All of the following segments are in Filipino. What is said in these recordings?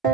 For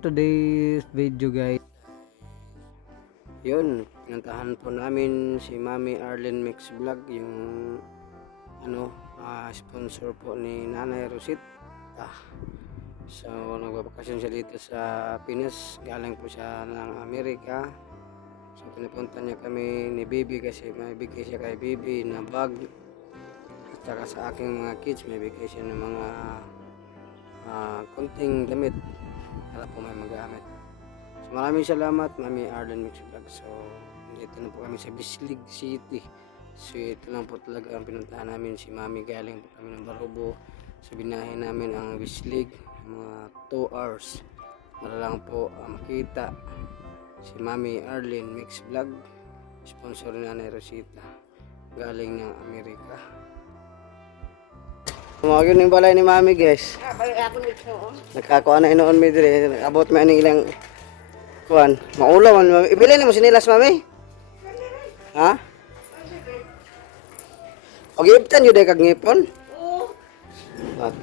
today's video guys, yun, pinuntahan po namin si Mami Arlene Mix Vlog, yung sponsor po ni Nanay Rosita. So nagbabakasyon siya dito sa Pinas, galing po siya ng Amerika. So pinapunta niya kami ni Bibi kasi may bigay siya kay Bibi na bag, at saka sa aking mga kids may bigay siya ng mga konting damit para po may magamit. So maraming salamat Mami Arlene Mix Vlog. So dito na po kami sa Bislig City. So ito lang po talaga ang pinuntahan namin si Mami. Galing po kami ng Barubo. So binahin namin ang Bislig mga 2 hours para lang po makita si Mami Arlene Mix Vlog, sponsor ni Nanay Rosita, galing ng Amerika. Mga yun yung balay ni Mami guys. Nagkakuha na inoon mi dire. Abot may aning ilang kuan. Maulaw man Mami. Ibili na mo sinilas Mami? Ha? Og ibtan yun kag ngipon? Oo.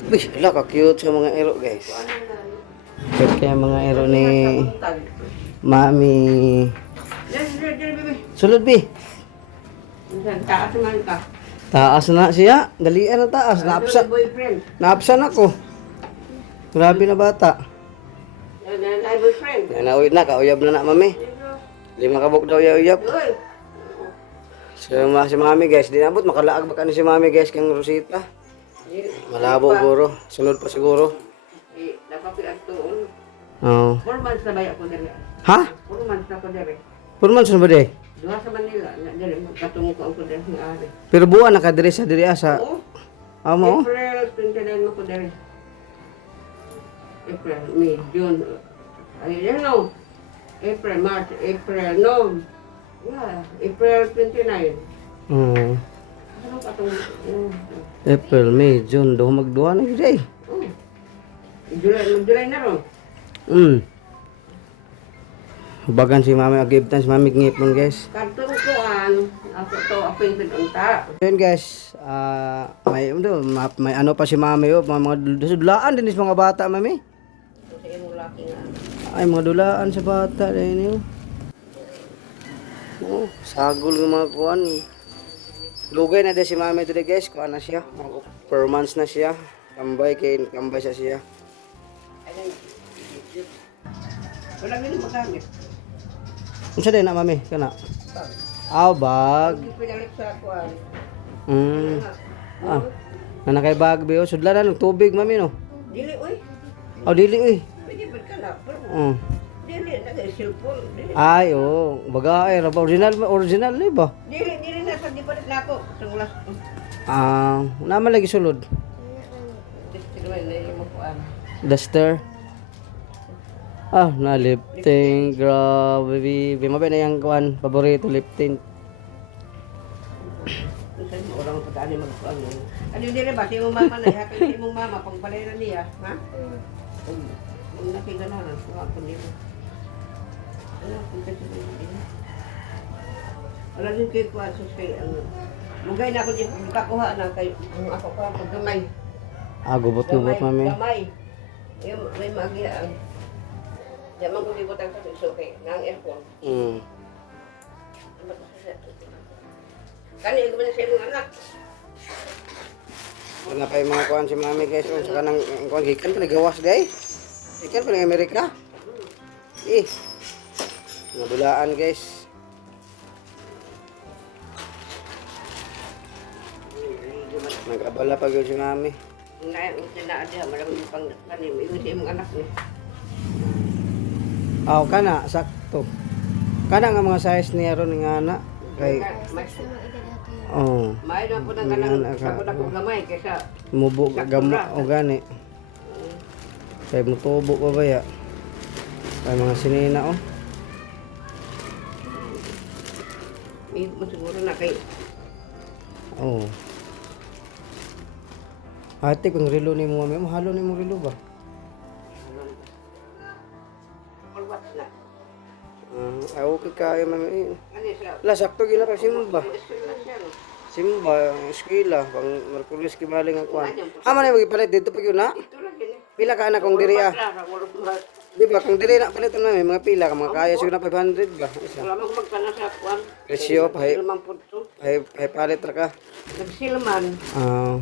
Uy, hala ka cute sa mga ero guys. Cute kaya mga ero ni Mami. Sulod bi. Taas man ka. Taas na siya. Dalian na taas. Naapsan ako. Grabe na bata. Ay, boyfriend. Nauwi na. Kauyab na na, Mami. 5 kabuk daw uyab. So, si Mami guys. Dinabot. Makalaag ba ka si Mami guys kang Rosita? Malabo guro. Sunod pa siguro. Napapiag tuon. Oo. 4 months na ba ako dere? Ha? 4 months na ako dere. 4 months na ba di? Duha sa Manila. Dere, katungo ko ako dere ng ari. Pero buwan nakadiri sa diri asa. Oo. Amo. April 29 ako dere. April, May, June. I don't know. April, March, April, no. Yeah, April 29. Ano katungo? April, May, June, magduha na yun eh. July na ron. Bagan si Mami agibtan si Mami ngipon guys. Kartong ko ako to appointment unta. Yun guys, may ano pa si Mami mga dulaan din is mga bata Mami. Sa imong laki nga. Ay mga dulaan sa bata din yun. Oh, sagol ng mga kuan. Lugay na din si Mami today guys, kuan na siya. Per months na siya. Kambay siya. Wala gini magamit. Unsa din na Mami kana? Bag. Pinalit sa kuan. Na kay bag biyo sudlan na ng tubig Mami no. Dili oy. Dili uy. Pwede ba ka na? Dili na kay cellphone. Ay baga ay original ni ba? Dili na sa dipalit na ako. Sunglas. Naman lagi sulod. Tigman na yung kuan. Duster. Na lifting, grabe baby. Mabay na yung kuan, paborito lifting. Wala mo pagkaan yung magkuan. Ano dili ba? Si mong mama na, happy si mong mama, pang balera niya, ha? Kung nakiganahan, kuha ko nila. Kung kasi nila. Wala din kayo kuha, sus kay, mugay na ako din, kakuha na kay, ako kuha ko, gamay. Gubot-gubot Mami. Gamay. May magiaan. Diyan man kung libot ang kasusuki, ng aircon. Kani, ito ba na sa imong anak? Wala pa yung mga kuhan si Mami guys. Saka nang kuhan, gikan pa nagawas guys. Gikan pa ng Amerika. Nadulaan guys. Nag-abala pa yun si Mami. Ngayon, sinadya, maraming pang kanin, iyon sa imong anak niya. Kana, sakto. Kana nga mga size niya ron nga na. Kay, may na po ng kanang sabon ako gamay kaysa mubo gama o gani. Kay mutubo pa ba ya? Kay mga sinina May siguro na kay Oo. Ate, kung relo ni mo, mami, mahalo ni mo relo ba? What's na? Okay kayo, mami. Ano siya? Wala, sakto gina pa, simba. School na siya, no? Simba, eskwela, pang Merkulis kibaling ang kuhan. Ama na yung magipalit dito pa yun, ha? Ito lang yun eh. Pila ka na kung diri, ah? Di ba, kung diri na palit na mga pila ka, mga kaya siguro na 500 ba? Isa. Wala mo magkana sa kuwan. Presyo, pahay, Silman po ito. pahay palit ra ka. Nagsilman. Ah,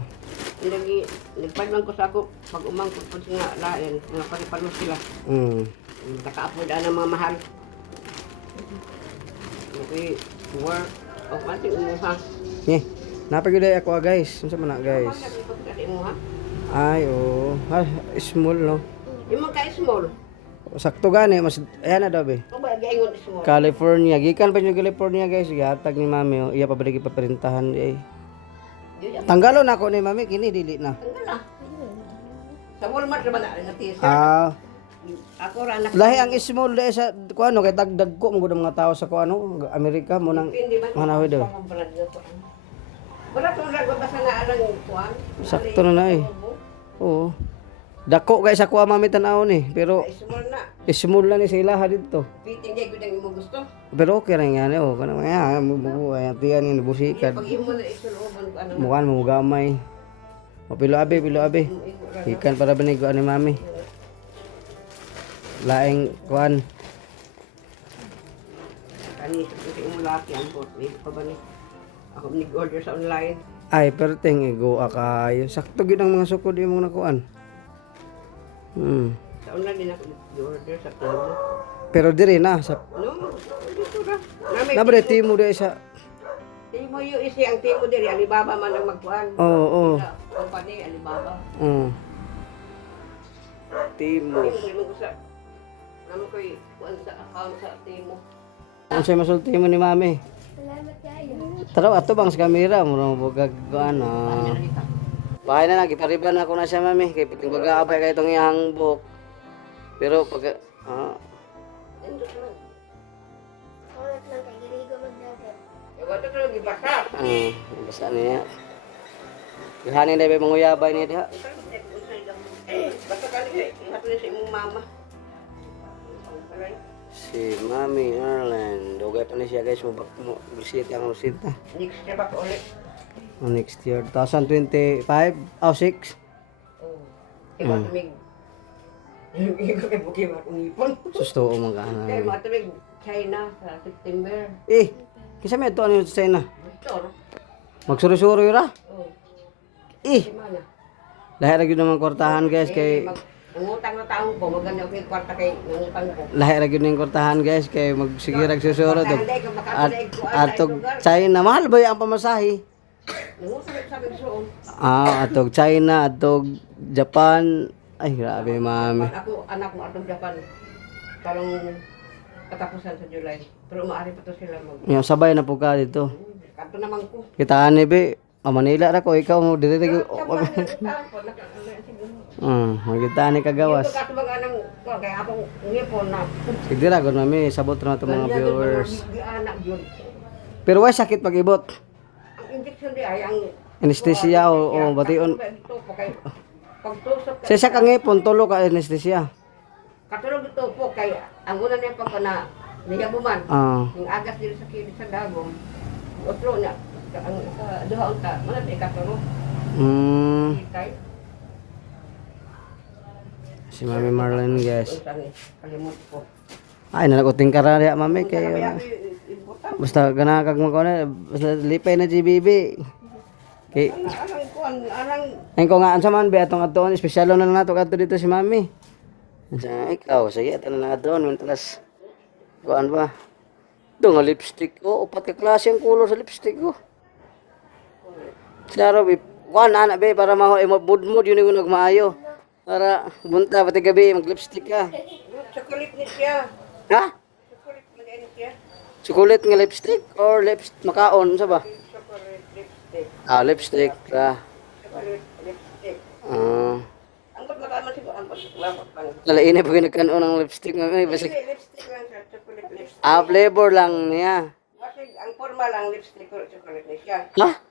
Nagpaglang ko sa ako. Pag umangkot po nga lain. Mga paripalo sila. Nakaapoy daan ng mga mahal. Okay, work. O, pati umuha. nye, napagyuday ako, guys. Ano sa mana, guys? Pagkali umuha. Ay, oh. Ah, small, no? Yung mga ka-small. Sakto gani, mas, ayan na daw, be. O ba, gaingon small. California, gikan pa yung California, guys. Gihatag ni mami, oh. Iya pa balik ipaprintahan, eh. Tanggalo na ako ni mami, kini, dili na. Tanggal na. Sa Walmart naman na t-shirt. Ah, Ako ra na. lahi ang small dahil sa, kuano, kay dagdag ko, mga mga tao sa kuano, Amerika, mo nang, Hindi man. manawi daw. Wala kong basta na alang kuwan. Sakto na na, eh. Oo. Dako guys ako mami tanaw ni, pero Small na. small na ni sila ha dito. Fitting day ko yung mo gusto. Pero okay ra nga ni oh, kana nga mo ay tiyan ni busikat. Pag imo na isulubon ko ano. Mukan mo gamay. O pilo abi. Ikan para banig ko ani mami. Laing kuan. Kani sa imo laki ang pot. May pa ba ni? Ako nag-order sa online. Ay perting igo akayo. Sakto gid ang mga sukod imong nakuan. Sa online din ako nag-order sa Timo. Pero diri na sa No, dito ra. nabre timo di sa Timo yung isi ang Timo diri Alibaba man ang magkuan. oo. Company Alibaba. Timo. Timo ko sa namo koy kuan sa account sa Timo. Unsay masulti mo ni mami? Salamat kayo. Tara ato bang sa kamera mo na bugag ano. Bahay na lang, ipariban ako na siya mami. Kaya piting pag-aabay kayo itong iyang buhok. Pero pag... Ulat lang kay Girigo magdagat. Wato to gibasa. basta niya. Ihanin na ba mga uyabay niya diha? Basta kali kay ihat na sa imong mama. Si Mami Arlen. Dugay pa na siya guys. Bisita ang rusita. Next year ba ko ulit? Next year. 2025? Oh, 6? Oh. Iba tumig. Iko kay buki ba kung ipon. Susto o Kaya mga mga tumig China sa September. Kisa may ito ano yung China? Victor. Magsuro-suro yun ra? Oh. Eh! Mana? Lahir na yun naman kwartahan guys kay... Nangutang na taong ko, maganda ko yung kwarta kay nangutang ko. Lahir na yun yung kwartahan guys kay magsigirag susuro to. Hindi ko makatuloy ko Atog China, mahal ba yung ang pamasahe? Nangutang sa pagsuon. Atog China, atog Japan. Ay, grabe mami. Ako, anak mo atong Japan. Karong katapusan sa July. Pero maaari pa to sila mag... Yung sabay na po ka dito. Kanto naman ko. Kitaan ni be, Manila ra ko, ikaw mo dito. Magitaan ni kagawas. Ito katubag anang, kaya akong ngipon na. Sige ra gud mami, sabot ra na to mga viewers. Anak yun. Pero why sakit pag ibot? Ang injection di ay ang... Anesthesia o bation. Pagtusok Sa isa ka ngipon, tulo ka anesthesia. katulog ito po kay ang una niya pa na niyabuman. Yung agas dito sa kilit sa dagom. Otro na ang duha unta, mana di katulog. Kitay. Si Mami Marlene guys. Kalimot po. Ay, nalakuting ka ra diya, mami kay basta gana kag magkona, basta lipay na GBB. Kay ay ko nga ansa man be atong adton, espesyal na lang nato kadto dito si Mami. Ansa ikaw, sige ato na adton, mintalas. Kuan ba? Do nga lipstick ko, upat ka klase ang color sa lipstick ko. Klaro be, kuan ana be para mood yun yung nagmaayo. Para bunta pati gabi mag-lipstick ka. Chocolate ni siya. Ha? Chocolate man ni siya. Chocolate nga lipstick or makaon sa ba? Chocolate lipstick. Lipstick ra. Chocolate lipstick. Ang pagkakaman siguro ang pagkakaman. Lalain pa kinakanon ng lipstick nga basta. Lipstick lang siya, chocolate lipstick. Flavor lang niya. Kasi ang formal ang lipstick ko chocolate ni siya. Ha?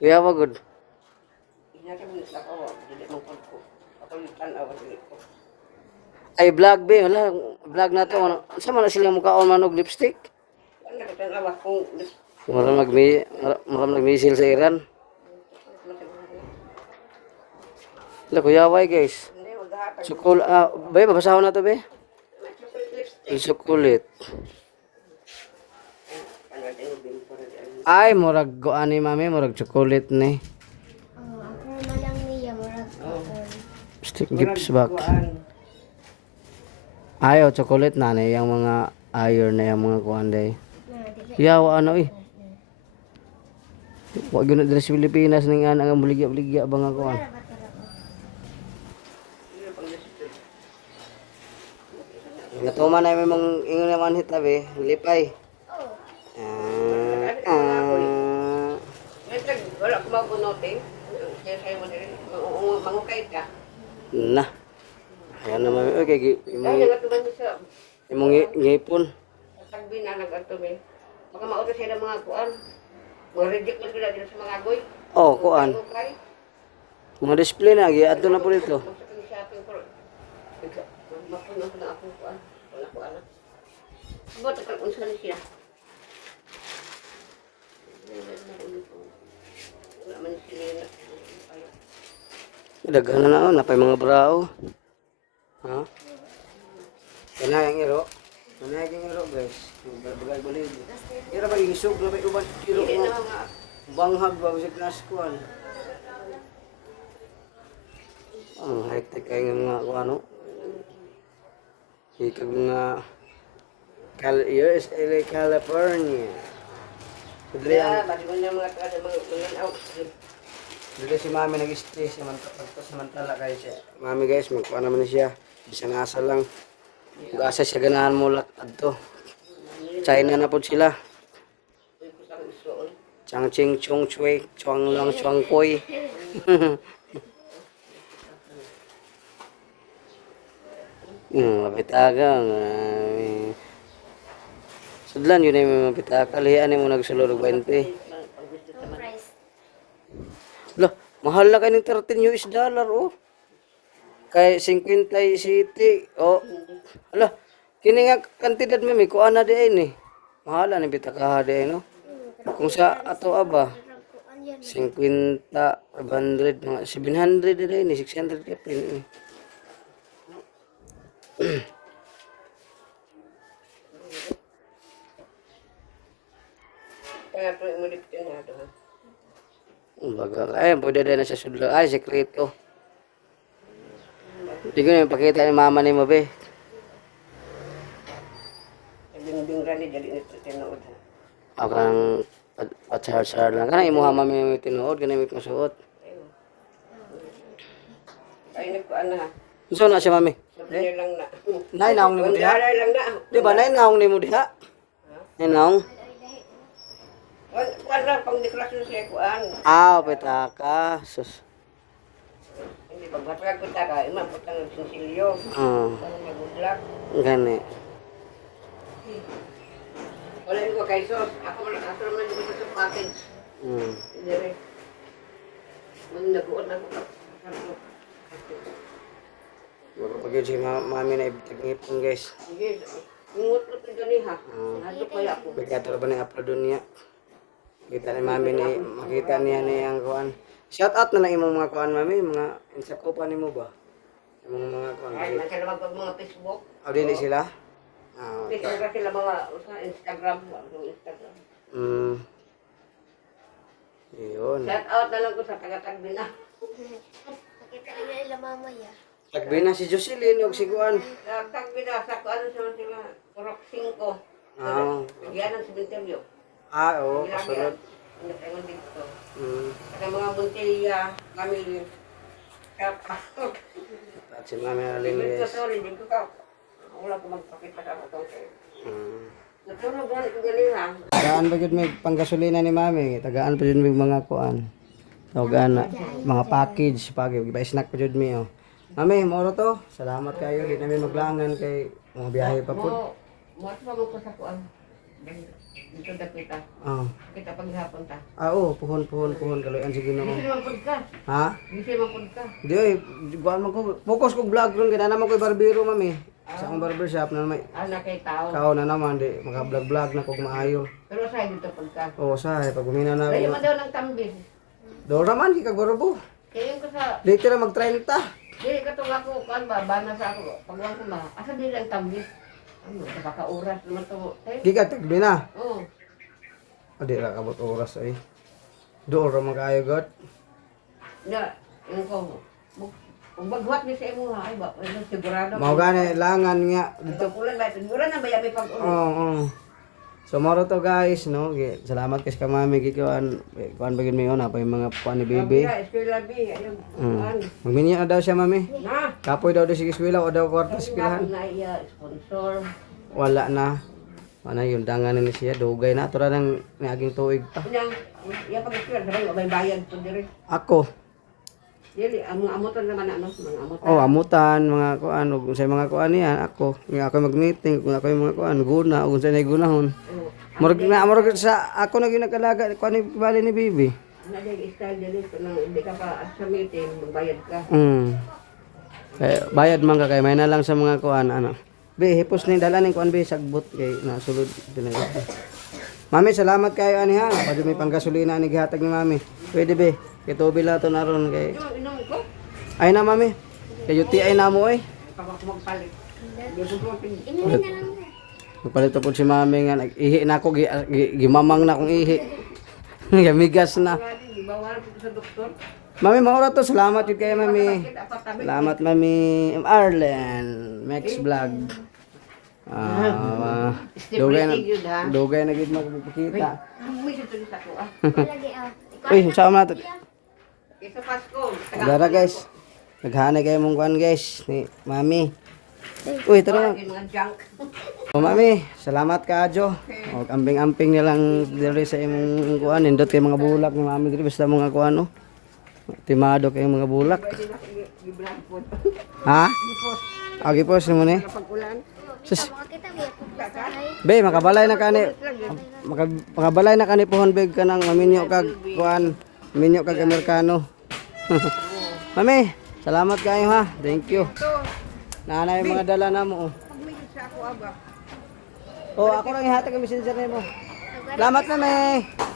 Kuya wagod. Inata mo ako, dili mo ko. Ako tanaw dili ko. Ay vlog be, wala vlog na to. Ano, sa man na sila mukhaon man og lipstick. Ano ka tanaw kung Maram nagmisil sa Iran. Wala kuya way guys. hindi maghatag. Sukul be babasahon na to be. May chocolate lipstick. Ang sukulit. Ano din bin ko rin. Ay murag goani mami, murag chocolate ni. Oh, ako malang niya, murag ako. Stick gift box. Ayo chocolate na yung mga iron na yung mga kuan day. Yawa ano eh. Wa gyud na sa Pilipinas ning ana nga buligya-buligya ba nga kuan. Natuman na may mga ingon naman hitabi, lipay. Wala ko mabunote. Kaya kayo mo din. Mangukay ka. Na. Ayan naman okay Dahil nagatuman mo sa imong ngipon. tagbi na nag-atumin. Baka mauto sila mga kuan. Mga reject na sila dito sa mga agoy. Oh, kuan. Mangukay. Mga display na gi adto na po dito. Magsakang shopping for. Mapuno ko na akong kuan. Wala ko alam. Ba't nagkakunsa na siya? Wala man sila na. Daghan na napay mga brao. Ha? Kana yang iro. Kana yang iro guys. Bagay balik. Ira ba isog na may uban iro Hindi na mo. mga Banghag ba bisig naskuan. Ang high-tech kay nga mga kuano. Ikag mga USA, California. Dili ang bali mo niya mga kada mga out. dili si mami nag-stay samantala kay siya. Mami guys, magkuha naman na siya. Bisang asa lang. Kung asa siya ganahan mo adto. China na po sila. Chang ching chung chui, chuang lang chuang koi. Mapitaga. Sudlan yun yung mapitaka. Lihaan mo nagsulod og 20. Ang price. Lah, mahal na kayo ng $13 oh. Kay 50 city oh. Ala, kini nga kantidad mami ko ana di ay ni. Mahal ni bitaka di ay no. Kung sa ato aba Kuan yan. 50, 500, mga 700 di ay ni 600 ka pin ni. Kaya po mo dito na ito. Baga ay pwede din na sa sudlo ay sekreto. Di ko na ipakita ni mama ni mo be. Dinding rani dali nito tinuod. Ako nang patsar-sar lang. Kana imuha mami mo tinuod, kana mo masuot. Ay nagkuan na. So na siya mami. Sabi lang na. Nay naong ni mo diha. Dalay lang na. Di ba nay naong ni mo diha? Nay naong. Kuan ra pang dekorasyon siya kuan. Petaka. Sus. Hindi pagbatag ko ta ka, imam putang sinsilyo. Ah, Ano magudlak. gani. Wala ko kay sos. Ako man ako man dito sa package. Hmm. Dire. Mun naguot na ko. Wag pag si mami na ibitag guys. Sige. Ngungot ko to gani ha. Hadto kaya ako. Pagkataro ba na upload niya? Kita ni mami ni makita niya ni ang kuan. Shout out na lang imong mga kuan mami, mga insakopan nimo ba? Imong mga kuan. Ay, nagkalawag pag mga Facebook. O dili sila? Ah, Facebook ra sila mga sa Instagram. Instagram. Yun. Shout out na lang ko sa taga-tagbi na. Nakita niya ila mamaya. Tagbi na si Jocelyn og si kuan. Tagbi na sa ano sila. Kurok 5. Ah, Yan ang cemetery. oo, kasunod. Ewan dito. Mm. Sa mga buntilya, kami kapasok. At si mami alin Dito guys. sorry, dito ka. Wala ko magpakita sa ako. Mm. Natulog na ito ganila. Tagaan pa jud may panggasolina ni mami, tagaan pa jud may mga kuan. Tagaan na mga package pagi iba snack pa jud mi oh. Mami, moro to. Salamat kayo di namin maglangan kay mga biyahe pa pud. Mo pa mo ko sa kuan. Dito na kita. Oh. Kita paghapon ta. Oo, puhon kaloyan si Ginoo. Gisi man pud ka. Ha? Gisi man pud ka. Di oy, guan man ko focus ko vlog ron kaya naman ko barbero mami. Sa akong barbershop na may Ana kay tao. kao na naman di maka-vlog na kog maayo. Pero sa dito pud ka. Oo, say pag gumina na Dali ako. man daw ng tambis. Do raman kay kag barbo. Kaya ko sa Dito na mag 30. dili ka tong ako kan ba bana sa ako pagwan ko ba. Asa dili ang tambis. Ano, sa ka oras naman to. Di ka tagbi na. Oh. Adi ra kabot oras ay. Do ra man kaayo god. Na, yung ko. Kung bagwat ni sa imo ha, ay ba, ano, sigurado. Mao gani langan nga Dito kulang ba, siguro na ba yabi pag ulo. Oo. So moro to guys, no. Salamat kay ka mami gikuan. Kuan bagin mi ona pa yung mga kuan ni baby. Eskwela bi, ayun. Kuan. Magminyo na daw siya mami. Na, Kapoy daw sige eskwela o daw kwarta sa eskwelahan. na iya sponsor. Wala na. Ano yung dangan ni siya dugay na tura nang niaging tuig pa. Kunyang, iya pag eskwela, sabay may bayad po dire. Ako. Dili, ang mga amoton naman ano, mga amoton. Oh, amutan mga kuan ug sa mga kuan niya ako. Nga ako mag-meeting kung ako yung mga kuan guna ug sa nay gunahon. Oh, Murag sa ako na ginakalaga kuan ni bali ni bibi. ano din style dili ko nang hindi ka pa at sa meeting, magbayad ka. Bayad man ka kay may na lang sa mga kuan ano. Be, hipos ni dala ning kuan be sagbot kay nasulod dinay. Mami, salamat kayo ani ha. Pwede may panggasolina ni gihatag ni mami. Pwede be. Kay tubi la to naron kay. Yung inom ko, Ay na mami. Kay UTI na mo eh. pag ako magpalit. Di ko ko Inumin na lang na. Magpalit po si mami nga nag-ihi na ako gimamang na akong ihi. Gamigas na. Di ba wala ko sa doktor? Mami, maura to. Salamat yun kayo mami. Kita pa tabi. Salamat mami. Arlen. Max Vlog. Dugay na. Yun ha. Dugay na gid magpakita. May sutulis ako ah. Lagi out. Uy, saan na to? Isa Pasko. Dara guys. Naghanay kayo mong kuan guys. Ni mami. Uy, tara na. Yung mga junk. O mami, salamat ka Jo. O ambing-amping nilang diri sa imong kuan, nindot kay mga bulak ni mami diri basta mga kuan no. Timado kay mga bulak. Pwede na i-vlog po. Ha? I-post Okay po mo ni. kapag ulan. Sus, Makita mo yung pagkakalay. be makabalay na kani. Makabalay na kani pohon big kanang maminyo kag kuan, minyo kag Amerikano. Mami, salamat kayo ha. Thank you. Ito, Nanay mga dala na mo. pag may isa ako aba. Oh, ako lang ihatag ang messenger nimo. Salamat mami.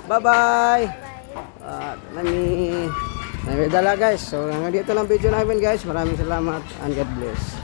Bye-bye. Mami. Nagdala guys. So hanggang dito lang video namin guys. Maraming salamat and God bless.